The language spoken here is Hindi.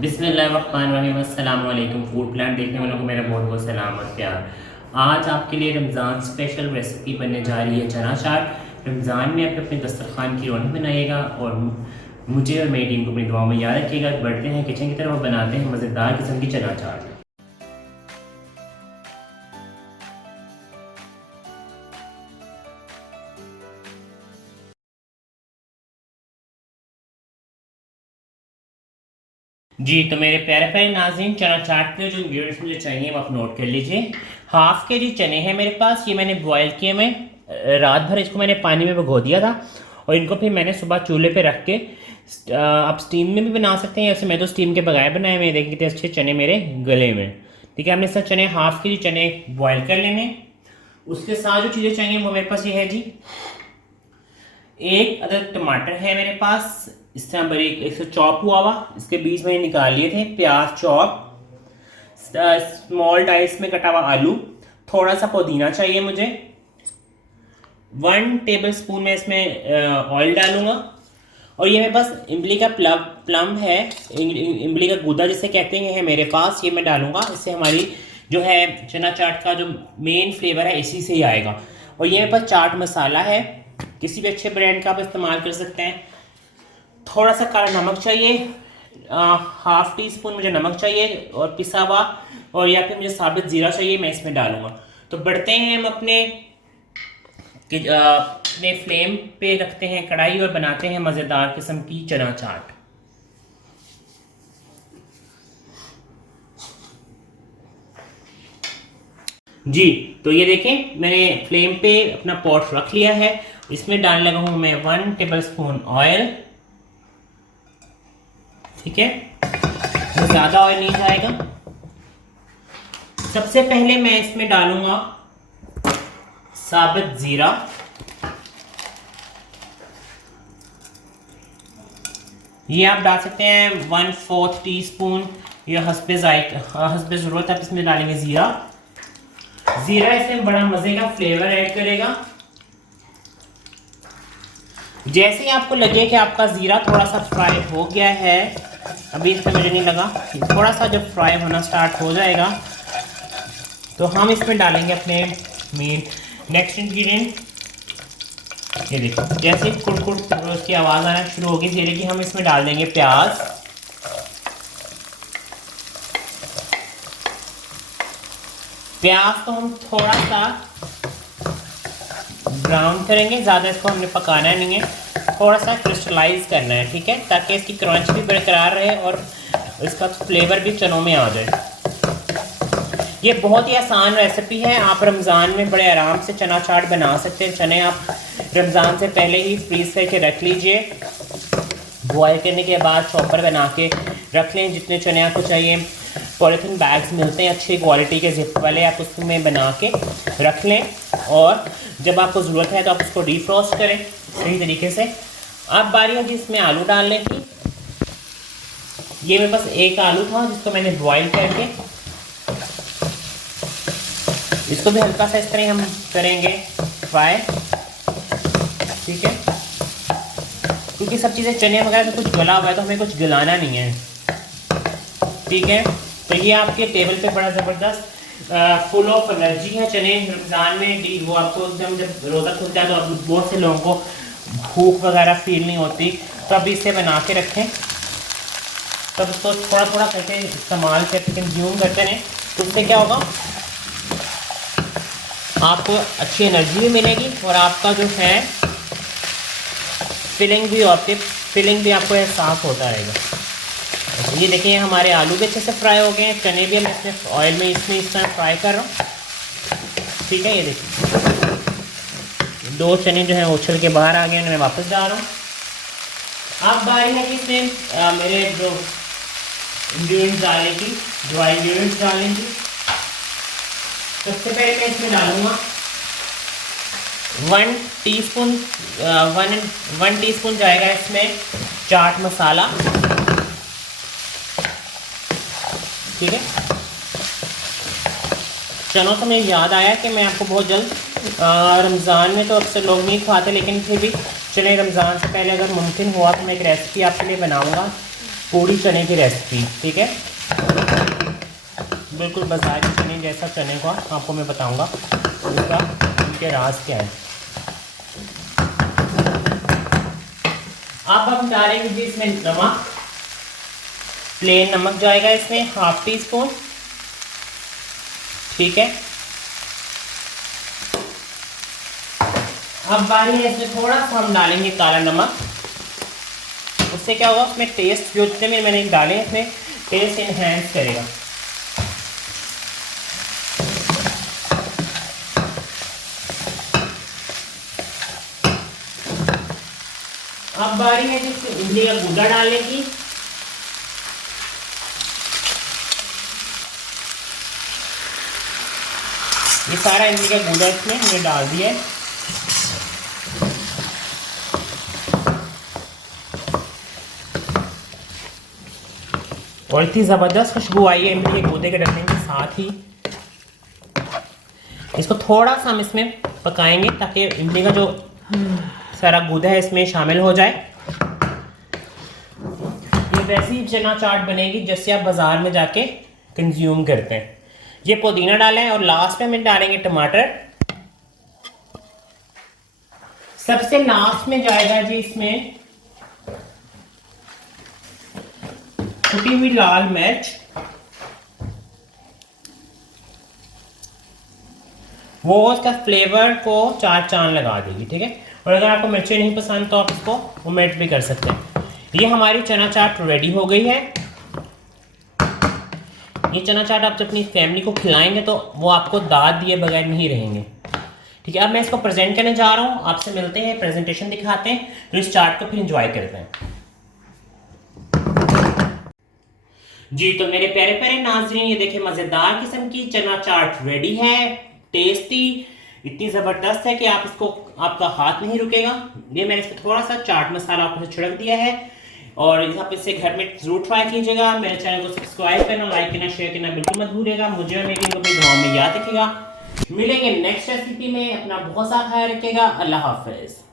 बिस्मिल्लाहिर्रहमानिर्रहीम। अस्सलाम वालेकुम। फूड प्लान देखने वालों को मेरा बहुत बहुत सलाम और प्यार। आज आपके लिए रमज़ान स्पेशल रेसिपी बनने जा रही है चना चाट। रमज़ान में आप अपने दस्तरखान की रौनक बनाइएगा और मुझे और मेरी टीम को अपनी दुआओं में याद रखिएगा। बढ़ते हैं किचन की तरफ, बनाते हैं मज़ेदार किस्म की चना चाट। जी तो मेरे प्यारे प्यारे नाज़रीन, चना चाट के जो इंग्रेडिएंट्स मुझे चाहिए वो आप नोट कर लीजिए। हाफ़ के जी चने हैं मेरे पास, ये मैंने बॉयल किए। मैं रात भर इसको मैंने पानी में भिगो दिया था और इनको फिर मैंने सुबह चूल्हे पे रख के आप स्टीम में भी बना सकते हैं। ऐसे मैं तो स्टीम के बगैर बनाए हुए, देखें कितने अच्छे चने मेरे गले में। ठीक है, हमने सब चने हाफ़ के जी चने बॉयल कर लेने। उसके साथ जो चीज़ें चाहिए वो मेरे पास ये है जी। एक अदद टमाटर है मेरे पास, इस तरह बारीक एक से चॉप हुआ हुआ, इसके बीज मैंने निकाल लिए थे। प्याज चॉप, स्मॉल डाइस में कटा हुआ आलू, थोड़ा सा पुदीना चाहिए मुझे। 1 टेबल स्पून में इसमें ऑयल डालूंगा। और ये मेरे पास इमली का प्लम है, इमली का गूदा जिसे कहते हैं, है मेरे पास। ये मैं डालूंगा, इससे हमारी जो है चना चाट का जो मेन फ्लेवर है इसी से ही आएगा। और ये मेरे पास चाट मसाला है, किसी भी अच्छे ब्रांड का आप इस्तेमाल कर सकते हैं। थोड़ा सा काला नमक चाहिए, हाफ टी स्पून मुझे नमक चाहिए और पिसा हुआ, और या फिर मुझे साबित ज़ीरा चाहिए, मैं इसमें डालूंगा। तो बढ़ते हैं हम अपने फ्लेम पे रखते हैं कढ़ाई और बनाते हैं मज़ेदार किस्म की चना चाट। जी तो ये देखें, मैंने फ्लेम पे अपना पॉट रख लिया है। इसमें डालने लगा हूं मैं 1 टेबल स्पून ऑयल। ठीक है, तो ज़्यादा ऑयल नहीं जाएगा। सबसे पहले मैं इसमें डालूंगा साबित ज़ीरा। ये आप डाल सकते हैं 1/4 टी स्पून, या हस्बे ज़रूरत आप इसमें डालेंगे ज़ीरा। ज़ीरा इसमें बड़ा मज़े का फ्लेवर ऐड करेगा। जैसे ही आपको लगे कि आपका ज़ीरा थोड़ा सा फ्राई हो गया है, अभी इसमें मुझे नहीं लगा, थोड़ा सा जब फ्राई होना स्टार्ट हो जाएगा तो हम इसमें डालेंगे अपने मेन नेक्स्ट इंग्रेडिएंट। ये देखो, जैसे कुड़ उसकी आवाज़ आना शुरू होगी धीरे कि हम इसमें डाल देंगे प्याज। प्याज को हम थोड़ा सा ब्राउन करेंगे, ज़्यादा इसको हमने पकाना नहीं है, थोड़ा सा क्रिस्टलाइज करना है। ठीक है, ताकि इसकी क्रंच भी बरकरार रहे और इसका फ्लेवर भी चनों में आ जाए। ये बहुत ही आसान रेसिपी है, आप रमज़ान में बड़े आराम से चना चाट बना सकते हैं। चने आप रमज़ान से पहले ही फ्रीज करके रख लीजिए, बॉयल करने के बाद चॉपर बना के रख लें जितने चने आपको चाहिए। पॉलीथीन बैग्स मिलते हैं अच्छी क्वालिटी के जिप वाले, आप उसमें बना के रख लें और जब आपको ज़रूरत है तो आप उसको डीफ्रॉस्ट करें सही तरीके से। अब बारी होगी इसमें आलू डालने की। ये मेरे पास एक आलू था जिसको मैंने बॉयल करके, इसको भी हल्का सा इस तरह हम करेंगे फ्राई। ठीक है, क्योंकि सब चीज़ें चने वगैरह में कुछ गला हुआ है तो हमें कुछ गलाना नहीं है। ठीक है, तो ये आपके टेबल पे बड़ा ज़बरदस्त फुल ऑफ एनर्जी है चने रमज़ान में। वो आपको एकदम जब रोज़ा खुलता है तो बहुत से लोगों को भूख वगैरह फील नहीं होती, तो अभी इसे बना के रखें, तब इसको थोड़ा थोड़ा करके इस्तेमाल करके कंज्यूम करते रहें। तो उससे क्या होगा, आपको अच्छी एनर्जी भी मिलेगी और आपका जो है फीलिंग भी आपको एहसास होता रहेगा। ये देखिए, हमारे आलू भी अच्छे से फ्राई हो गए हैं, चने भी हम इसमें ऑयल में इस तरह फ्राई कर रहा हूँ। ठीक है, ये देखिए 2 चने जो हैं उछल के बाहर आ गए, मैं वापस डाल रहा हूँ। अब बारी है कि इसमें मेरे जो इंग्रेडिएंट्स डालने की, ड्राई इंग्रेडिएंट्स डालने की। सबसे पहले मैं इसमें डालूंगा 1 टीस्पून जाएगा इसमें चाट मसाला। ठीक है, चलो तो मुझे याद आया कि मैं आपको बहुत जल्द रमज़ान में तो अक्सर लोग नहीं खाते, लेकिन फिर भी चले रमज़ान से पहले अगर मुमकिन हुआ तो मैं एक रेसिपी आपके लिए बनाऊंगा पूरी चने की रेसिपी, ठीक है। बिल्कुल बाजारी चने जैसा चने को आपको मैं बताऊंगा इसका इनके राज क्या है। अब हम डालेंगे जी इसमें नमक, प्लेन नमक जाएगा इसमें 1/2 टीस्पून, ठीक है। अब बारी है इसमें थोड़ा सा हम डालेंगे काला नमक, उससे क्या होगा उसमें टेस्ट जो जितने में मैंने डाले इसमें टेस्ट इनहेंस करेगा। अब बारी है जिसमें इमली का गूदा डालने की, ये सारा इमली का गूदा इसमें हमने डाल दिया है। और इतनी ज़बरदस्त खुशबू आई है इमली के गूदे के डलने के साथ ही। इसको थोड़ा सा हम इसमें पकाएंगे ताकि इमली का जो सारा गूदा है इसमें शामिल हो जाए। ये वैसी चना चाट बनेगी जैसे आप बाज़ार में जाके कंज्यूम करते हैं। ये पुदीना डाला है और लास्ट में हम डालेंगे टमाटर। सबसे लास्ट में जाएगा जी इसमें कुटी हुई लाल मिर्च, वो उसका फ्लेवर को 4 चांद लगा देगी, ठीक है। और अगर आपको मिर्चें नहीं पसंद तो आप इसको ओमिट भी कर सकते हैं। ये हमारी चना चाट रेडी हो गई है। ये चना चाट आप जब अपनी फैमिली को खिलाएंगे तो वो आपको दाद दिए बगैर नहीं रहेंगे, ठीक है। अब मैं इसको प्रेजेंट करने जा रहा हूँ, आपसे मिलते हैं, प्रेजेंटेशन दिखाते हैं, तो इस चाट को फिर एंजॉय करते हैं जी। तो मेरे प्यारे प्यारे नाज़रीन, ये देखिए मज़ेदार किस्म की चना चाट रेडी है। टेस्टी इतनी ज़बरदस्त है कि आप इसको आपका हाथ नहीं रुकेगा। ये मैंने इसमें थोड़ा सा चाट मसाला आपको छिड़क दिया है और आप इसे घर में ज़रूर ट्राई कीजिएगा। मेरे चैनल को सब्सक्राइब करना, लाइक करना, शेयर करना बिल्कुल मत भूलिएगा। मुझे और मेरी को भी दुआ में याद रखिएगा। मिलेंगे नेक्स्ट रेसिपी में। अपना बहुत सा ख्याल रखिएगा। अल्लाह हाफ़िज़।